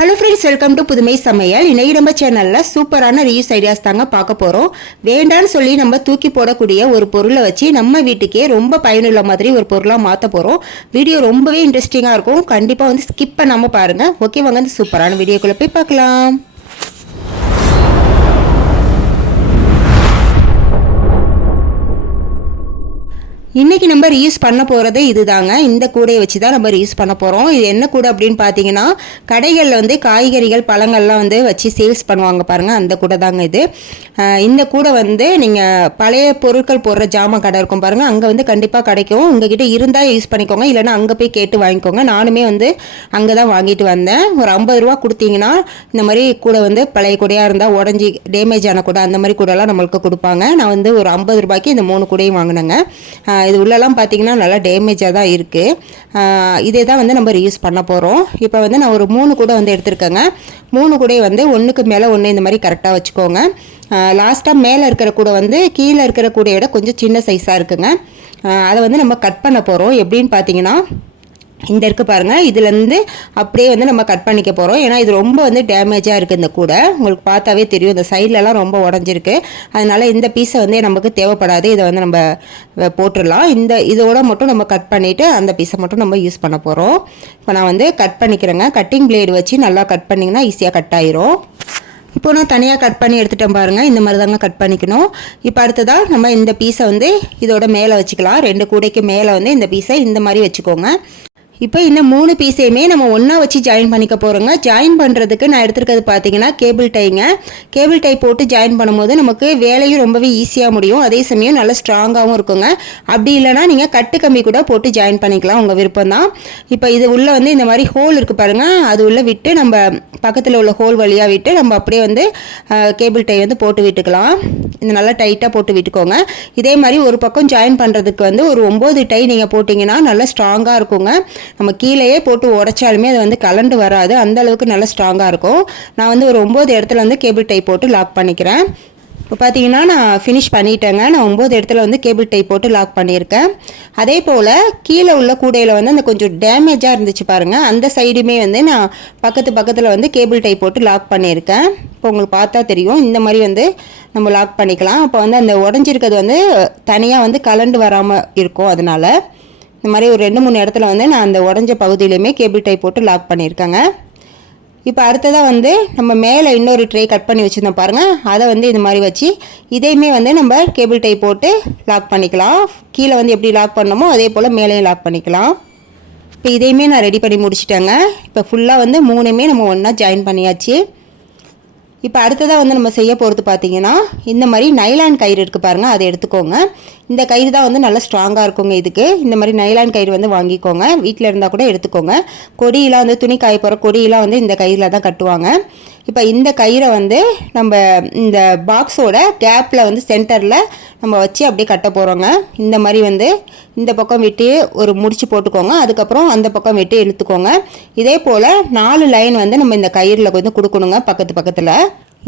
Hello friends, welcome to புதுமை சமையல். இன்னைக்கு நம்ம சேனலில் சூப்பரான ரீயூஸ் ஐடியாஸ் தாங்க பார்க்க போகிறோம். வேண்டான்னு சொல்லி நம்ம தூக்கி போடக்கூடிய ஒரு பொருளை வச்சு நம்ம வீட்டுக்கே ரொம்ப பயனுள்ள மாதிரி ஒரு பொருளாக மாற்ற போகிறோம். வீடியோ ரொம்பவே இன்ட்ரெஸ்டிங்காக இருக்கும். கண்டிப்பாக வந்து ஸ்கிப் பண்ணாமல் பாருங்கள். ஓகே, வாங்க இந்த சூப்பரான வீடியோக்குள்ளே போய் பார்க்கலாம். இன்றைக்கி நம்ம ரீயூஸ் பண்ண போகிறது இதுதாங்க. இந்த கூடையை வச்சு தான் நம்ம ரீயூஸ் பண்ண போகிறோம். இது என்ன கூடை அப்படின்னு பார்த்தீங்கன்னா, கடைகளில் வந்து காய்கறிகள் பழங்கள்லாம் வந்து வச்சு சேல்ஸ் பண்ணுவாங்க பாருங்கள், அந்த கூடை தாங்க இது. இந்த கூடை வந்து நீங்கள் பழைய பொருட்கள் போடுற ஜாமான் கடை இருக்கும் பாருங்கள், அங்கே வந்து கண்டிப்பாக கிடைக்கும். உங்ககிட்ட இருந்தால் யூஸ் பண்ணிக்கோங்க, இல்லைனா அங்கே போய் கேட்டு வாங்கிக்கோங்க. நானுமே வந்து அங்கே தான் வாங்கிட்டு வந்தேன். ஒரு 50 ரூபா கொடுத்தீங்கன்னா இந்த மாதிரி கூடை வந்து பழைய கூடையாக இருந்தால் உடஞ்சி டேமேஜ் ஆன கூடை அந்த மாதிரி கூடைலாம் நம்மளுக்கு கொடுப்பாங்க. நான் வந்து ஒரு 50 ரூபாய்க்கு இந்த 3 கூடையும் வாங்கினேங்க. இது உள்ளெல்லாம் பார்த்தீங்கன்னா நல்லா டேமேஜாக தான் இருக்குது. இதே தான் வந்து நம்ம ரீயூஸ் பண்ண போகிறோம். இப்போ வந்து நான் ஒரு 3 கூடை வந்து எடுத்துருக்கேங்க. 3 கூடையை வந்து ஒன்றுக்கு மேலே ஒன்று இந்த மாதிரி கரெக்டாக வச்சுக்கோங்க. லாஸ்ட்டாக மேலே இருக்கிற கூடை வந்து கீழே இருக்கிற கூடையோட கொஞ்சம் சின்ன சைஸாக இருக்குங்க. அதை வந்து நம்ம கட் பண்ண போகிறோம். எப்படின்னு பார்த்தீங்கன்னா, இந்த இருக்குது பாருங்கள், இதுலேருந்து அப்படியே வந்து நம்ம கட் பண்ணிக்க போகிறோம். ஏன்னா இது ரொம்ப வந்து டேமேஜாக இருக்குது. இந்த கூடை உங்களுக்கு பார்த்தாவே தெரியும், இந்த சைட்லலாம் ரொம்ப உடஞ்சிருக்கு. அதனால் இந்த பீஸை வந்து நமக்கு தேவைப்படாது. இதை வந்து நம்ம போட்டுடலாம். இதோட மட்டும் நம்ம கட் பண்ணிவிட்டு அந்த பீஸை மட்டும் நம்ம யூஸ் பண்ண போகிறோம். இப்போ நான் வந்து கட் பண்ணிக்கிறேங்க. கட்டிங் பிளேடு வச்சு நல்லா கட் பண்ணிங்கன்னா ஈஸியாக கட் ஆயிரும். இப்போ நான் தனியாக கட் பண்ணி எடுத்துட்டேன் பாருங்கள், இந்த மாதிரி தாங்க கட் பண்ணிக்கணும். இப்போ அடுத்ததாக நம்ம இந்த பீஸை வந்து இதோட மேலே வச்சுக்கலாம். 2 கூடைக்கு மேலே வந்து இந்த பீஸை இந்த மாதிரி வச்சுக்கோங்க. இப்போ இந்த 3 பீஸையுமே நம்ம ஒன்றா வச்சு ஜாயின் பண்ணிக்க போகிறோங்க. ஜாயின் பண்ணுறதுக்கு நான் எடுத்துருக்கிறது பார்த்தீங்கன்னா கேபிள் டைங்க. கேபிள் டை போட்டு ஜாயின் பண்ணும்போது நமக்கு வேலையும் ரொம்பவே ஈஸியாக முடியும். அதே சமயம் நல்லா ஸ்ட்ராங்காகவும் இருக்குங்க. அப்படி இல்லைனா நீங்கள் கட்டு கம்பி கூட போட்டு ஜாயின் பண்ணிக்கலாம், உங்கள் விருப்பம் தான். இப்போ இது உள்ளே வந்து இந்த மாதிரி ஹோல் இருக்குது பாருங்கள், அது உள்ளே விட்டு நம்ம பக்கத்தில் உள்ள ஹோல் வழியாக விட்டு நம்ம அப்படியே வந்து கேபிள் டை வந்து போட்டு விட்டுக்கலாம். இது நல்லா டைட்டாக போட்டு விட்டுக்கோங்க. இதே மாதிரி ஒரு பக்கம் ஜாயின் பண்ணுறதுக்கு வந்து ஒரு 9 டை நீங்கள் போட்டிங்கன்னா நல்லா ஸ்ட்ராங்காக இருக்குங்க. நம்ம கீழேயே போட்டு உடைச்சாலுமே அது வந்து கலண்டு வராது, அந்த அளவுக்கு நல்லா ஸ்ட்ராங்காக இருக்கும். நான் வந்து ஒரு 9 இடத்துல வந்து கேபிள் டை போட்டு லாக் பண்ணிக்கிறேன். இப்போ பார்த்தீங்கன்னா நான் ஃபினிஷ் பண்ணிட்டேங்க. நான் 9 இடத்துல வந்து கேபிள் டை போட்டு லாக் பண்ணியிருக்கேன். அதே போல் கீழே உள்ள கூடையில் வந்து அந்த கொஞ்சம் டேமேஜாக இருந்துச்சு பாருங்கள், அந்த சைடுமே வந்து நான் பக்கத்தில் வந்து கேபிள் டை போட்டு லாக் பண்ணியிருக்கேன். இப்போ உங்களுக்கு பார்த்தா தெரியும், இந்த மாதிரி வந்து நம்ம லாக் பண்ணிக்கலாம். அப்போ வந்து அந்த உடஞ்சிருக்கிறது வந்து தனியாக வந்து கலண்டு வராமல் இருக்கும். அதனால் இந்த மாதிரி ஒரு 2-3 இடத்துல வந்து நான் அந்த உடஞ்ச பகுதியிலையுமே கேபிள் டை போட்டு லாக் பண்ணியிருக்கேங்க. இப்போ அடுத்ததாக வந்து நம்ம மேலே இன்னொரு ட்ரே கட் பண்ணி வச்சுருந்தோம் பாருங்கள், அதை வந்து இது மாதிரி வச்சு இதையுமே வந்து நம்ம கேபிள் டை போட்டு லாக் பண்ணிக்கலாம். கீழே வந்து எப்படி லாக் பண்ணமோ அதே போல் மேலேயும் லாக் பண்ணிக்கலாம். இப்போ இதையுமே நான் ரெடி பண்ணி முடிச்சிட்டேங்க. இப்போ ஃபுல்லாக வந்து 3மே நம்ம ஒன்றா ஜாயின் பண்ணியாச்சு. இப்போ அடுத்ததாக வந்து நம்ம செய்ய போகிறது பார்த்தீங்கன்னா, இந்த மாதிரி நைலான் கயிறு இருக்குது பாருங்கள், அதை எடுத்துக்கோங்க. இந்த கயிறு தான் வந்து நல்லா ஸ்ட்ராங்காக இருக்குங்க. இதுக்கு இந்த மாதிரி நைலான் கயிறு வந்து வாங்கிக்கோங்க. வீட்டில் இருந்தால் கூட எடுத்துக்கோங்க. கொடியெலாம் வந்து துணி காய போகிற கொடியெலாம் வந்து இந்த கயிறில் தான் கட்டுவாங்க. இப்போ இந்த கயிறை வந்து நம்ம இந்த பாக்ஸோட கேப்பில் வந்து சென்டரில் நம்ம வச்சு அப்படியே கட்ட போகிறோங்க. இந்த மாதிரி வந்து இந்த பக்கம் விட்டு ஒரு முடிச்சு போட்டுக்கோங்க. அதுக்கப்புறம் அந்த பக்கம் விட்டு இழுத்துக்கோங்க. இதே போல் 4 லைன் வந்து நம்ம இந்த கயிறில் வந்து கொடுக்கணுங்க பக்கத்தில்.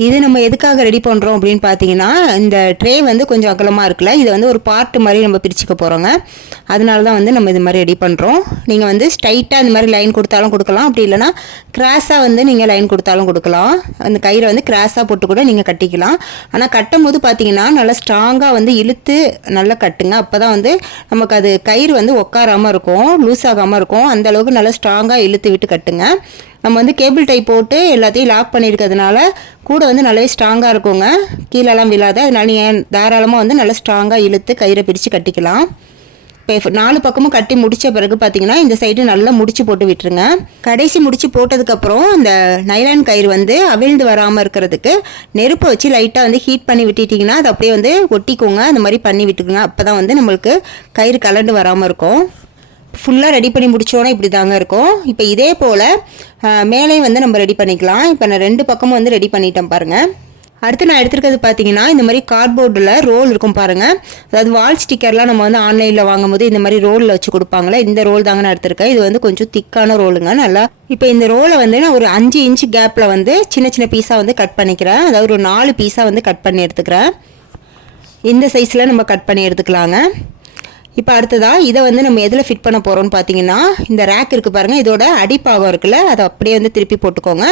இது நம்ம எதுக்காக ரெடி பண்ணுறோம் அப்படின்னு பார்த்தீங்கன்னா, இந்த ட்ரே வந்து கொஞ்சம் அகலமாக இருக்குல்ல, இதை வந்து ஒரு பார்ட் மாதிரி நம்ம பிரிச்சுக்க போகிறோங்க. அதனால தான் வந்து நம்ம இது மாதிரி ரெடி பண்ணுறோம். நீங்கள் வந்து ஸ்ட்ரைட்டாக இந்த மாதிரி லைன் கொடுத்தாலும் கொடுக்கலாம், அப்படி இல்லைனா கிராஸாக வந்து நீங்கள் லைன் கொடுத்தாலும் கொடுக்கலாம். அந்த கயிறை வந்து கிராஸாக போட்டு கூட நீங்கள் கட்டிக்கலாம். ஆனால் கட்டும் போது பார்த்தீங்கன்னா நல்லா ஸ்ட்ராங்காக வந்து இழுத்து நல்லா கட்டுங்க. அப்போ தான் வந்து நமக்கு அது கயிறு வந்து உட்காராமல் இருக்கும், லூஸ் ஆகாமல் இருக்கும். அந்தளவுக்கு நல்லா ஸ்ட்ராங்காக இழுத்து விட்டு கட்டுங்க. நம்ம வந்து கேபிள் டை போட்டு எல்லாத்தையும் லாக் பண்ணியிருக்கிறதுனால கூட வந்து நல்லாவே ஸ்ட்ராங்காக இருக்குங்க, கீழெல்லாம் விழாது. அதனால நீங்கள் தாராளமாக வந்து நல்லா ஸ்ட்ராங்காக இழுத்து கயிறை பிரித்து கட்டிக்கலாம். இப்போ 4 பக்கமும் கட்டி முடித்த பிறகு பார்த்தீங்கன்னா இந்த சைடு நல்லா முடிச்சு போட்டு விட்டுருங்க. கடைசி முடிச்சு போட்டதுக்கப்புறம் இந்த நைலான் கயிறு வந்து அவிழ்ந்து வராமல் இருக்கிறதுக்கு நெருப்பை வச்சு லைட்டாக வந்து ஹீட் பண்ணி விட்டுட்டிங்கன்னா அது அப்படியே வந்து ஒட்டிக்கோங்க. அந்த மாதிரி பண்ணி விட்டுக்குங்க. அப்போ தான் வந்து நம்மளுக்கு கயிறு கலண்டு வராமல் இருக்கும். ஃபுல்லாக ரெடி பண்ணி முடித்தோன்னா இப்படி தாங்க இருக்கும். இப்போ இதே போல் மேலேயும் வந்து நம்ம ரெடி பண்ணிக்கலாம். இப்போ நான் 2 பக்கமும் வந்து ரெடி பண்ணிட்டேன் பாருங்கள். அடுத்து நான் எடுத்துருக்கிறது பார்த்தீங்கன்னா, இந்த மாதிரி கார்ட்போர்டில் ரோல் இருக்கும் பாருங்கள், அதாவது வால் ஸ்டிக்கர்லாம் நம்ம வந்து ஆன்லைனில் வாங்கும்போது இந்த மாதிரி ரோலில் வச்சு கொடுப்பாங்களே, இந்த ரோல் தாங்க நான் எடுத்திருக்கேன். இது வந்து கொஞ்சம் திக்கான ரோலுங்க நல்லா. இப்போ இந்த ரோலை வந்து நான் ஒரு 5 இன்ச் கேப்பில் வந்து சின்ன பீஸாக வந்து கட் பண்ணிக்கிறேன். அதாவது ஒரு 4 பீஸாக வந்து கட் பண்ணி எடுத்துக்கிறேன். இந்த சைஸில் நம்ம கட் பண்ணி எடுத்துக்கலாங்க. இப்போ அடுத்ததாக இதை வந்து நம்ம எதில் ஃபிட் பண்ண போகிறோம்னு பார்த்தீங்கன்னா, இந்த ரேக் இருக்குது பாருங்கள், இதோட அடிப்பாகம் இருக்குல்ல, அதை அப்படியே வந்து திருப்பி போட்டுக்கோங்க.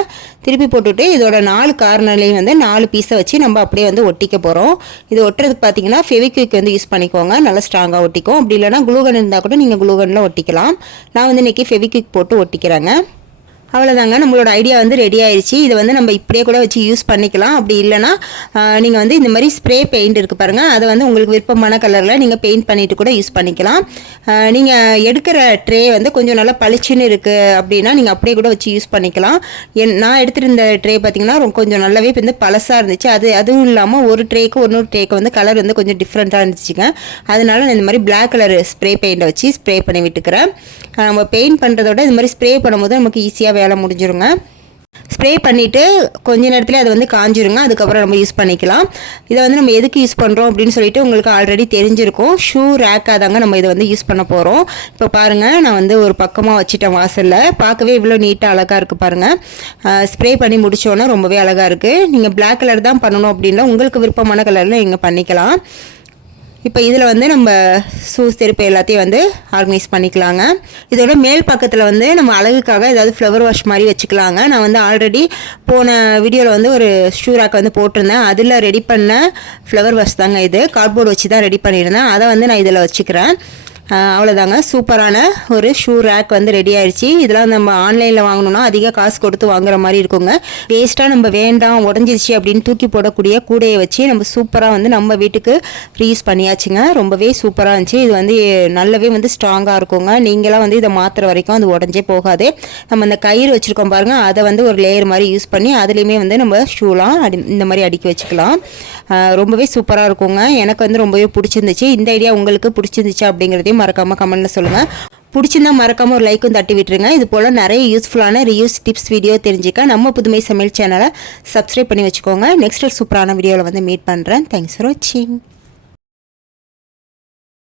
திருப்பி போட்டுட்டு இதோட 4 கார்னர்லையும் வந்து 4 பீஸை வச்சு நம்ம அப்படியே வந்து ஒட்டிக்க போகிறோம். இது ஒட்டுறதுக்கு பார்த்தீங்கன்னா ஃபெவிக்விக் வந்து யூஸ் பண்ணிக்கோங்க, நல்லா ஸ்ட்ராங்காக ஒட்டிக்கும். அப்படி இல்லைனா க்ளூகன் இருந்தால் கூட நீங்கள் க்ளூகனில் ஒட்டிக்கலாம். நான் வந்து இன்றைக்கி ஃபெவிக்விக் போட்டு ஒட்டிக்கிறேங்க. அவ்வளோதாங்க, நம்மளோட ஐடியா வந்து ரெடி ஆயிடுச்சு. இதை வந்து நம்ம இப்படியே கூட வச்சு யூஸ் பண்ணிக்கலாம். அப்படி இல்லைனா நீங்கள் வந்து இந்த மாதிரி ஸ்ப்ரே பெயிண்ட் இருக்குது பாருங்கள், அதை வந்து உங்களுக்கு விருப்பமான கலரில் நீங்கள் பெயிண்ட் பண்ணிவிட்டு கூட யூஸ் பண்ணிக்கலாம். நீங்கள் எடுக்கிற ட்ரே வந்து கொஞ்சம் நல்லா பளிச்சுன்னு இருக்குது அப்படின்னா நீங்கள் அப்படியே கூட வச்சு யூஸ் பண்ணிக்கலாம். நான் எடுத்துகிட்டு இருந்த ட்ரே பார்த்திங்கன்னா கொஞ்சம் நல்லாவே வந்து பழசாக இருந்துச்சு. அதுவும் இல்லாமல் ஒரு ட்ரேக்கு இன்னொரு ட்ரேக்கு வந்து கலர் வந்து கொஞ்சம் டிஃப்ரெண்ட்டாக இருந்துச்சுங்க. அதனால நான் இந்த மாதிரி பிளாக் கலர் ஸ்ப்ரே பெயிண்டை வச்சு ஸ்ப்ரே பண்ணி விட்டுக்கிறேன். நம்ம பெயிண்ட் பண்ணுறதோட இந்த மாதிரி ஸ்ப்ரே பண்ணும்போது நமக்கு ஈஸியாக வேலை முடிஞ்சிருங்க. ஸ்ப்ரே பண்ணிவிட்டு கொஞ்ச நேரத்தில் அது வந்து காஞ்சிருங்க. அதுக்கப்புறம் நம்ம யூஸ் பண்ணிக்கலாம். இதை வந்து நம்ம எதுக்கு யூஸ் பண்ணுறோம் அப்படின்னு சொல்லிட்டு உங்களுக்கு ஆல்ரெடி தெரிஞ்சிருக்கும். ஷூ ரேக்காக தாங்க நம்ம இதை வந்து யூஸ் பண்ண போகிறோம். இப்போ பாருங்கள், நான் வந்து ஒரு பக்கமாக வச்சுட்டேன் வாசலில். பார்க்கவே இவ்வளோ நீட்டாக அழகாக இருக்குது பாருங்கள். ஸ்ப்ரே பண்ணி முடித்தோன்னா ரொம்பவே அழகாக இருக்குது. நீங்கள் பிளாக் கலர் தான் பண்ணணும் அப்படின்னா உங்களுக்கு விருப்பமான கலரில் நீங்கள் பண்ணிக்கலாம். இப்போ இதில் வந்து நம்ம ஷூஸ் செருப்பு எல்லாத்தையும் வந்து ஆர்கனைஸ் பண்ணிக்கலாங்க. இதோட மேல் பக்கத்தில் வந்து நம்ம அழகுக்காக ஏதாவது ஃப்ளவர் வாஷ் மாதிரி வச்சுக்கலாங்க. நான் வந்து ஆல்ரெடி போன வீடியோவில் வந்து ஒரு ஷூ ரேக் வந்து போட்டிருந்தேன். அதில் ரெடி பண்ண ஃப்ளவர் வாஷ் தாங்க இது. கார்ட்போர்டு வச்சு தான் ரெடி பண்ணியிருந்தேன். அதை வந்து நான் இதில் வச்சுக்கிறேன். அவ்வளோதாங்க, சூப்பரான ஒரு ஷூ ரேக் வந்து ரெடி ஆயிடுச்சு. இதெல்லாம் நம்ம ஆன்லைனில் வாங்கணும்னா அதிக காசு கொடுத்து வாங்குற மாதிரி இருக்குங்க. வேஸ்ட்டாக நம்ம வேண்டாம் உடஞ்சிருச்சு அப்படின்னு தூக்கி போடக்கூடிய கூடையை வச்சு நம்ம சூப்பராக வந்து நம்ம வீட்டுக்கு ரீயூஸ் பண்ணியாச்சுங்க. ரொம்பவே சூப்பராக இருந்துச்சு. இது வந்து நல்லாவே வந்து ஸ்ட்ராங்காக இருக்குங்க. நீங்களாம் வந்து இதை மாற்றுற வரைக்கும் அது உடஞ்சே போகாது. நம்ம இந்த கயிறு வச்சுருக்கோம் பாருங்கள், அதை வந்து ஒரு லேயர் மாதிரி யூஸ் பண்ணி அதுலேயுமே வந்து நம்ம ஷூலாம் இந்த மாதிரி அடுக்கி வச்சுக்கலாம். ரொம்பவே சூப்பராக இருக்குங்க. எனக்கு வந்து ரொம்பவே பிடிச்சிருந்துச்சு. இந்த ஐடியா உங்களுக்கு பிடிச்சிருந்துச்சு அப்படிங்கிறதையும் மறக்காமல் கமெண்ட்டில் சொல்லுங்கள். பிடிச்சிருந்தா மறக்காமல் ஒரு லைக்கும் தட்டி விட்டுருங்க. இது போல் நிறைய யூஸ்ஃபுல்லான ரியூஸ் டிப்ஸ் வீடியோ தெரிஞ்சுக்க நம்ம புதுமை சமையல் சேனலை சப்ஸ்கிரைப் பண்ணி வச்சுக்கோங்க. நெக்ஸ்ட் ஒரு சூப்பரான வீடியோவில் வந்து மீட் பண்ணுறேன். தேங்க்ஸ் ஃபார் வாட்சிங்.